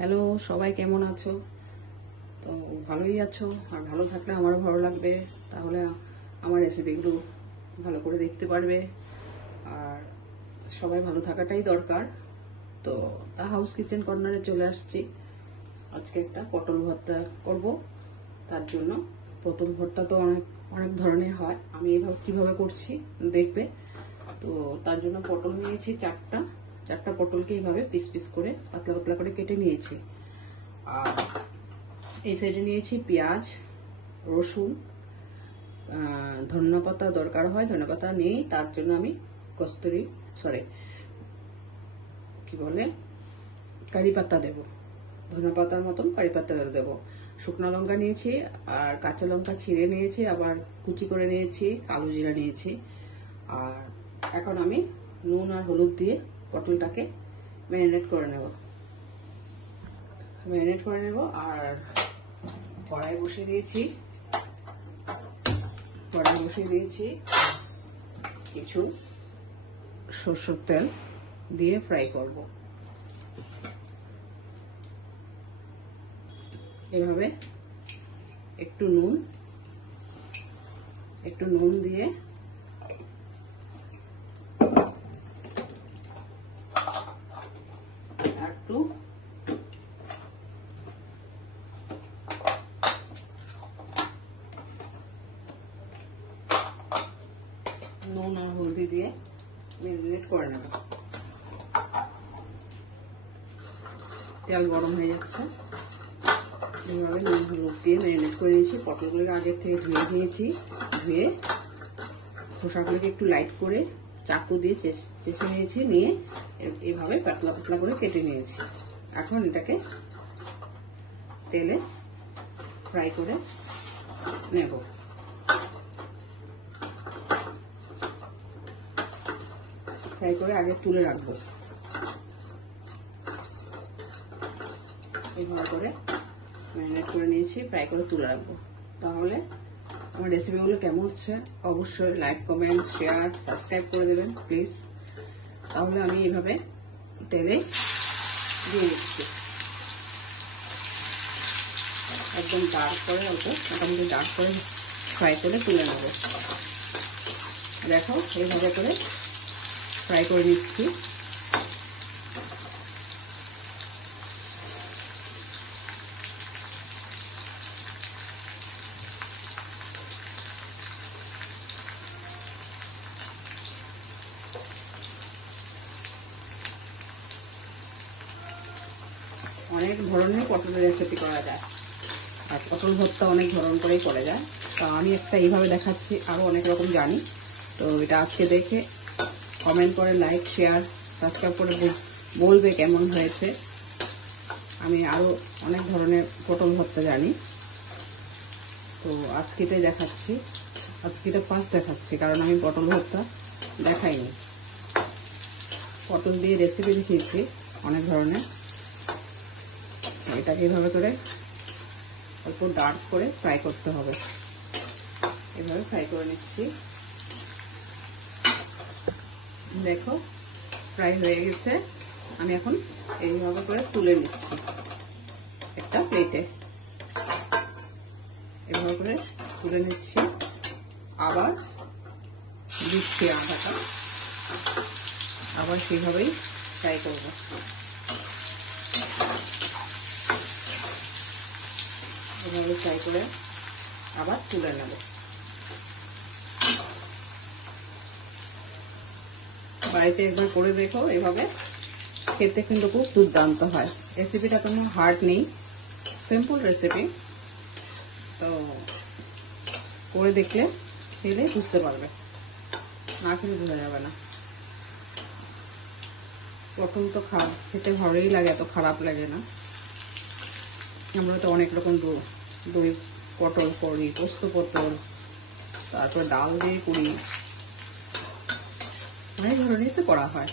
Hello, সবাই কেমন আছো? তো ভালোই আছো, আর ভালো থাকলে আমারও ভালো লাগবে। তাহলে আমার রেসিপিগুলো ভালো করে দেখতে পারবে, আর সবাই ভালো থাকাটাই দরকার। তো তা হাউস কিচেন কর্নারে চলে আসছি। আজকে একটা পটল ভর্তা করব। তার জন্য পটল ভর্তা তো অনেক অনেক ধরনের হয়, আমি এইভাবে কিভাবে করছি দেখবে। তো তার জন্য পটল নিয়েছি চারটা পটলকে এইভাবে পিস পিস করে পাতলা পাতলা করে কেটে নিয়েছি। আর এই সাইডে নিয়েছি পেঁয়াজ, রসুন, ধনিয়া পাতা দরকার হয়, ধনিয়া পাতা নেই, তার জন্য আমি কারি পাতা দেবো, ধনিয়া পাতার মতন কারি পাতা দেবো। শুকনো লঙ্কা নিয়েছি, আর কাঁচা লঙ্কা ছিঁড়ে নিয়েছি, আবার কুচি করে নিয়েছি, কালো জিরা নিয়েছি। আর এখন আমি নুন আর হলুদ দিয়ে পটলটাকে ম্যারিনেট করে নেব। আর কড়াই বসিয়ে দিয়েছি কিছু সরষের তেল দিয়ে ফ্রাই করব। এভাবে একটু নুন দিয়ে একটু নুন আর হলদি দিয়ে ম্যারিনেট করে নেব। তেল গরম হয়ে যাচ্ছে, এইভাবে নুন হলুদ দিয়ে ম্যারিনেট করে নিয়েছি। পটলগুলোকে আগের থেকে ধুয়ে খোসাগুলোকে একটু লাইট করে চাকু দিয়ে চেষে নিয়েছি, নিয়ে এইভাবে পাতলা পাতলা করে কেটে নিয়েছি। এখন এটাকে তেলে ফ্রাই করে নেব। ফ্রাই করে আগে তুলে রাখবো। এইভাবে করে ম্যারিনেট করে নিয়েছি, ফ্রাই করে তুলে রাখবো। তাহলে আমার রেসিপিগুলো কেমন হচ্ছে অবশ্যই লাইক, কমেন্ট, শেয়ার, সাবস্ক্রাইব করে দেবেন প্লিজ। তাহলে আমি এইভাবে তেলে দিয়ে দিচ্ছি, একদম ডার্ক করে, মোটামুটি ডার্ক করে ফ্রাই করে তুলে নেব। দেখো এইভাবে করে ফ্রাই করে নিচ্ছি। অনেক ধরনের পটলের রেসিপি করা যায়, আর পটল ভর্তা অনেক ধরন করেই করা যায়। তো আমি একটা এইভাবে দেখাচ্ছি, আরো অনেক রকম জানি। তো এটা আজকে দেখে কমেন্ট করে, লাইক, শেয়ার, সাবস্ক্রাইব করে বলবে কেমন হয়েছে। আমি আরো অনেক ধরনের পটল ভর্তা জানি। তো আজকেটাই দেখাচ্ছি, আজকেটা ফার্স্ট দেখাচ্ছি, কারণ আমি পটল ভর্তা দেখাইনি। পটল দিয়ে রেসিপি দেখিয়েছি অনেক ধরনের। এটাকে এভাবে করে অল্প ডার্ক করে ফ্রাই করতে হবে। এভাবে ফ্রাই করে নিচ্ছি। দেখো ফ্রাই হয়ে গেছে। আমি এখন এইভাবে করে তুলে নিচ্ছি একটা প্লেটে। এভাবে করে তুলে নিচ্ছি, আবার দিচ্ছি আটাটা, আবার সেইভাবেই ফ্রাই করব। এভাবে ফ্রাই করে আবার তুলে নেব। বাড়িতে একবার করে দেখো, এভাবে খেতে কিন্তু খুব দুর্দান্ত হয়। রেসিপিটা কোনো হার্ড নেই, সিম্পল রেসিপি। তো করে দেখলে খেলে বুঝতে পারবে, না খেলে বোঝা যাবে না। পটল তো খেতে ভালোই লাগে, এত খারাপ লাগে না। আমরা তো অনেক রকম দই পটল করি, পোস্ত পটল, তারপর ডাল দিয়ে করি, অনেক ধরনের তো করা হয়।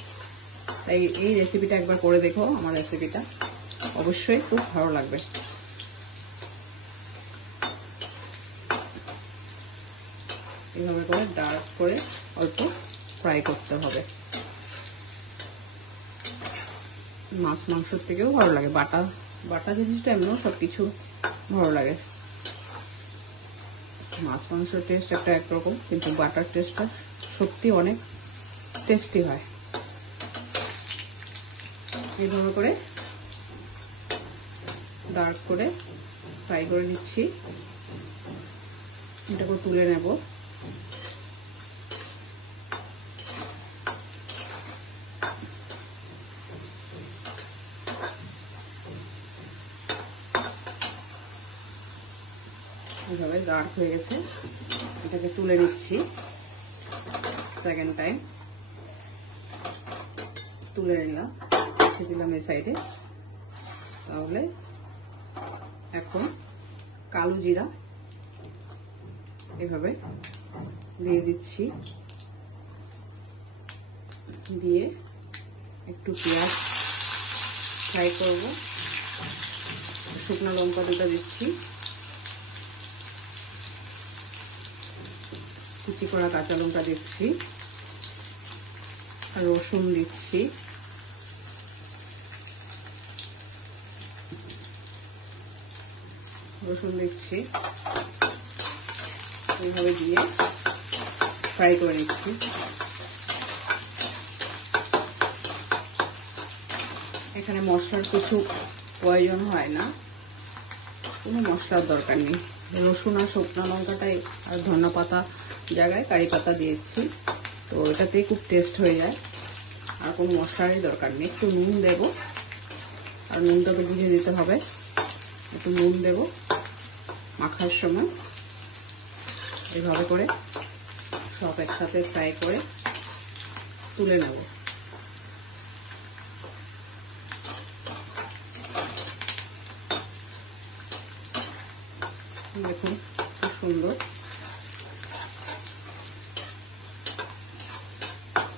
তাই এই রেসিপিটা একবার করে দেখো, আমার রেসিপিটা অবশ্যই খুব ভালো লাগবে। এইভাবে করে ডার্ক করে অল্প ফ্রাই করতে হবে। মাছ মাংসের থেকেও ভালো লাগে, বাটা বাটা জিনিসটা এমনও সবকিছু ভালো লাগে। মাছ মাংসের টেস্ট একটা একরকম, কিন্তু বাটার টেস্টটা সত্যি অনেক টেস্টি হয়। এইভাবে করে ডার্ক করে ফ্রাই করে নিচ্ছি। এটাকে তুলে নেব। এইভাবে ডার্ক হয়ে গেছে, এটাকে তুলে নিচ্ছি। সেকেন্ড টাইম তুলে নিলাম, রেখে দিলাম এই সাইডে। তাহলে এখন কালো জিরা এভাবে দিয়ে দিচ্ছি, দিয়ে একটু পেঁয়াজ ফ্রাই করব। শুকনো লঙ্কা দুটো দিচ্ছি, কুচি করা কাঁচা লঙ্কা দিচ্ছি, আর রসুন দিচ্ছি। এইভাবে দিয়ে ফ্রাই করে নিচ্ছি। এখানে মশলার কিছু প্রয়োজন হয় না, কোনো মশলার দরকার নেই। রসুন আর শুকনো লঙ্কাটাই আর ধনে পাতা জায়গায় কারি পাতা দিয়েছি, তো এটাতেই খুব টেস্ট হয়ে যায়। আর কোনো মশলারই দরকার নেই। একটু নুন দেব, আর নুনটাকে বুঝে দিতে হবে। একটু নুন দেব মাখার সময়। এইভাবে করে সব একসাথে ফ্রাই করে তুলে নেব। দেখুন খুব সুন্দর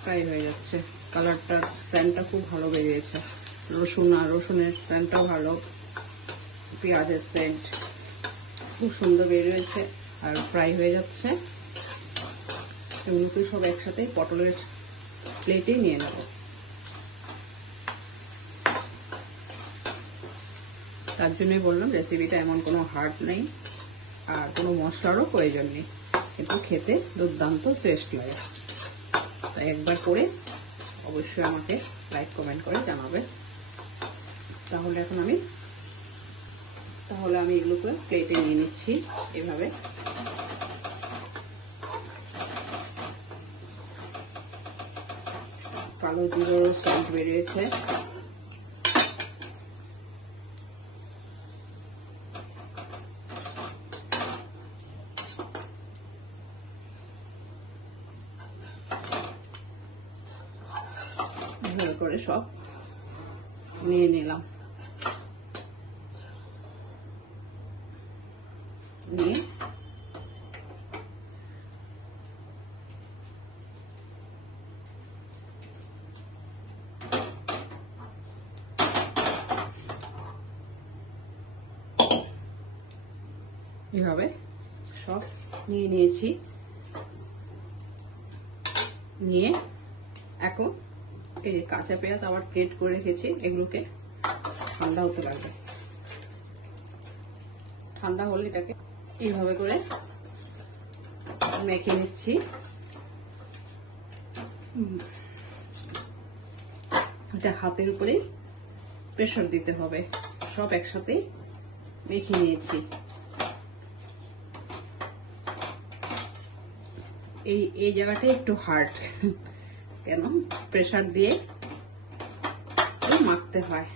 ফ্রাই হয়ে যাচ্ছে। কালারটা, স্যান্ডটা খুব ভালো বেরিয়েছে। রসুনের স্যান্ডটাও ভালো, পেঁয়াজের সেন্ট খুব সুন্দর বেরিয়েছে, আর ফ্রাই হয়ে যাচ্ছে। এগুলোকে সব একসাথে পটলের প্লেটে নিয়ে নেব। তার জন্যই বললাম রেসিপিটা এমন কোনো হার্ড নেই, আর কোনো মশলারও প্রয়োজন নেই, কিন্তু খেতে দুর্দান্ত টেস্ট লাগে। তাই একবার করে অবশ্যই আমাকে লাইক কমেন্ট করে জানাবে। তাহলে আমি এগুলোকে প্লেটে নিয়ে নিচ্ছি। এভাবে কালো জিরার সেন্ট বেরিয়েছে। এভাবে করে সব নিয়ে নিলাম, নিয়ে এভাবে সব নিয়ে নিয়েছি। নিয়ে এখন এই কাঁচা পেঁয়াজ আবার গ্রেট করে রেখেছি, এগুলোকে ঠান্ডা হতে লাগবে। ঠান্ডা হলে এটাকে এইভাবে করে মেখে নিচ্ছি। এটা হাতের উপরে প্রেসার দিতে হবে। সব একসাথে মেখে নিয়েছি। এই জায়গাটা একটু হার্ড, কেন প্রেসার দিয়ে মাখতে হয়।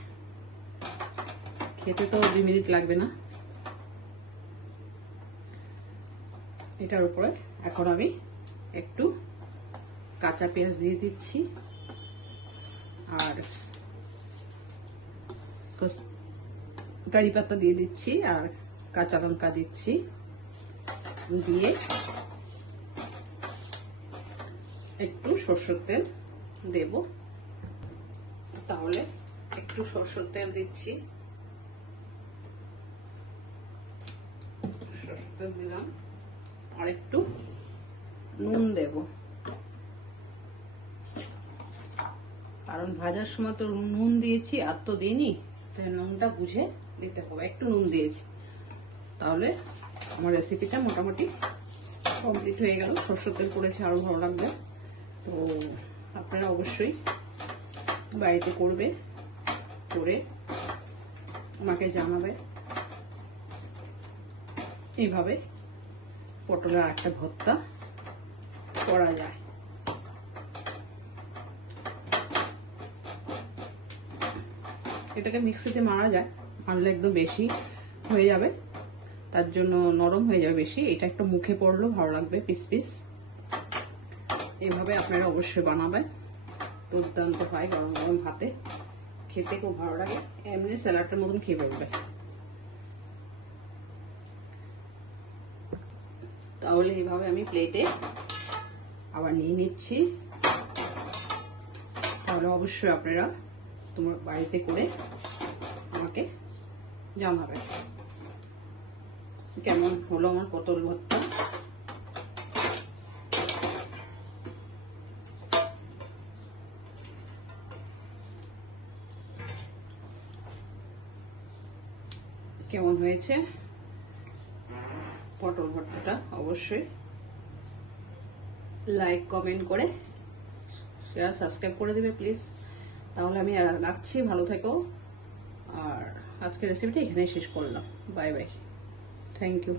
খেতে তো 2 মিনিট লাগবে না। এটার উপরে এখন আমি একটু কাঁচা পেঁয়াজ দিয়ে দিচ্ছি, আর কারি পাতা দিয়ে দিচ্ছি, আর কাঁচা লঙ্কা দিচ্ছি। দিয়ে একটু সরষের তেল দেব। তাহলে একটু সরষের তেল দিচ্ছি, সরষের তেল দিলাম, আর একটু নুন দেব। কারণ ভাজার সময় তো নুন দিয়েছি, আর তো দিইনি, তাই নুনটা বুঝে দিতে হবে। একটু নুন দিয়েছি, তাহলে আমার রেসিপিটা মোটামুটি কমপ্লিট হয়ে গেল। সরষের তেল করেছে, আরো ভালো লাগবে। তো আপনারা অবশ্যই বাড়িতে করে আমাকে জানাবে এইভাবে পটলের একটা ভর্তা করা যায়। এটাকে মিক্সিতে মারা যায়, মারলে একদম বেশি হয়ে যাবে, তার জন্য নরম হয়ে যাবে বেশি। এটা একটু মুখে পড়লেও ভালো লাগবে, পিস পিস। এভাবে আপনারা অবশ্যই বানাবেন, দুর্দান্ত হয়। গরম গরম ভাতে খেতে খুব ভালো লাগে, এমনি স্যালাডের মতন খেয়ে ফেলবে। তাহলে এইভাবে আমি প্লেটে আবার নিয়ে নিচ্ছি। তাহলে অবশ্যই আপনারা তোমার বাড়িতে করে আমাকে জানাবেন কেমন হলো আমার পটল ভর্তা। কেমন হয়েছে পটল ভর্তাটা অবশ্যই লাইক কমেন্ট করে শেয়ার সাবস্ক্রাইব করে দিবে প্লিজ। তাহলে আমি রাখছি, ভালো থেকো। আর আজকের রেসিপিটা এখানেই শেষ করলাম। Bye bye, thank you.